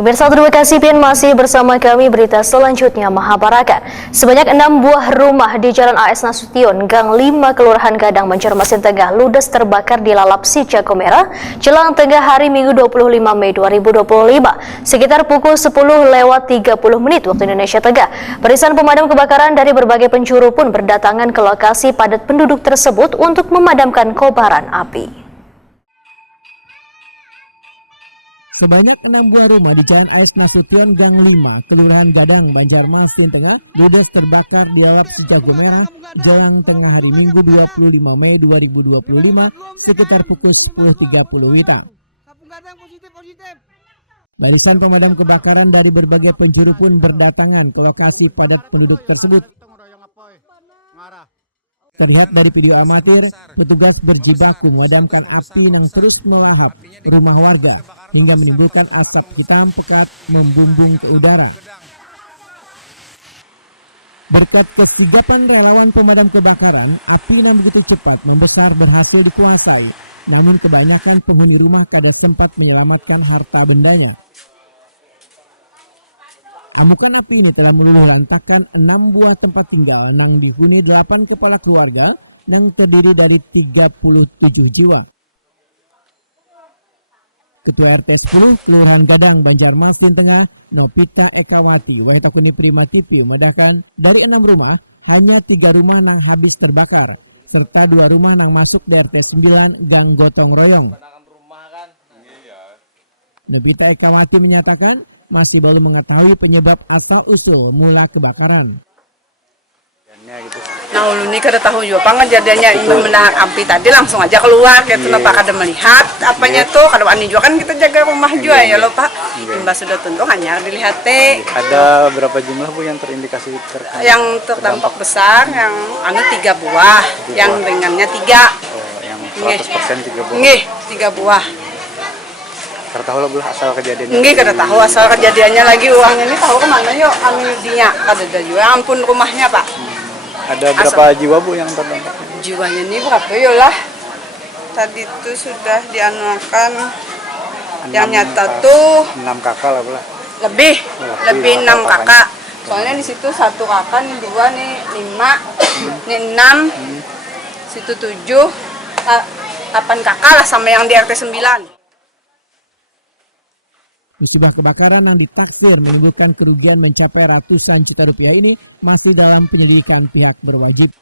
Pemirsa, terima kasih Pian masih bersama kami. Berita selanjutnya Mahabarakat. Sebanyak 6 buah rumah di Jalan AS Nasution, Gang 5, Kelurahan Gadang, Banjarmasin Tengah ludes terbakar di lalap si Jago Merah jelang tengah hari Minggu 25 Mei 2025 sekitar pukul 10:30 waktu Indonesia Tengah. Barisan pemadam kebakaran dari berbagai penjuru pun berdatangan ke lokasi padat penduduk tersebut untuk memadamkan kobaran api. Sebanyak 6 buah rumah di Jalan AS Nasution, Gang 5, Kelurahan Gadang, Banjarmasin Tengah ludes terbakar di lalap si Jago Merah jelang tengah hari Minggu 25 Mei 2025 sekitar pukul 10.30 WITA. Barisan pemadam kebakaran dari berbagai penjuru pun berdatangan ke lokasi padat penduduk tersebut. Terlihat dari video amatir, petugas berjibaku memadamkan api yang terus melahap rumah warga hingga menimbulkan asap hitam pekat membumbung ke udara. Berkat kesigapan relawan pemadam kebakaran, api yang begitu cepat membesar berhasil dikuasai. Namun kebanyakan penghuni rumah kada sempat menyelamatkan harta bendanya. Amukan api ini telah meluluh lantakkan 6 buah tempat tinggal yang dihuni 8 kepala keluarga yang terdiri dari 37 jiwa. Ketua RT 10 Kelurahan Gadang, Banjarmasin Tengah, Nopita Ekawati Wahitakuni Prima TV memedahkan dari 6 rumah hanya 3 rumah yang habis terbakar serta 2 rumah yang masuk di RT 9 Gang Gotong Royong. Nopita Ekawati menyatakan masih belum mengetahui penyebab asal-usul mula kebakaran. Nah, ulu ini kada tahu juga pangan jadinya ini menahan api tadi langsung aja keluar gitu loh Pak, kada melihat apanya tuh kada ani juga kan kita jaga rumah juga ya loh Pak. Imbas sudah tentu hanya dilihat Ada berapa jumlah Bu yang terindikasi terkait? Yang terdampak besar yang 3 buah, yang ringannya 3. Oh, yang 100% 3 buah. Nggih, 3 buah. Kada tahu lah asal kejadiannya. Nggih, kada tahu asal kejadiannya lagi uangnya ini tahu kemana yuk dinya kada ada juga ampun rumahnya Pak. Ada berapa jiwa Bu yang terdampak? Jiwanya ini berapa ya lah? Tadi itu sudah dianuakan yang nyata tuh 6 kakak lah pula. lebih 6 kakak. Soalnya di situ 1 kakak, nih 2, nih 5, nih 6, situ 7, 8 kakak lah sama yang di RT 9. Musibah kebakaran yang ditaksir menimbulkan kerugian mencapai ratusan juta rupiah ini masih dalam penyelidikan pihak berwajib.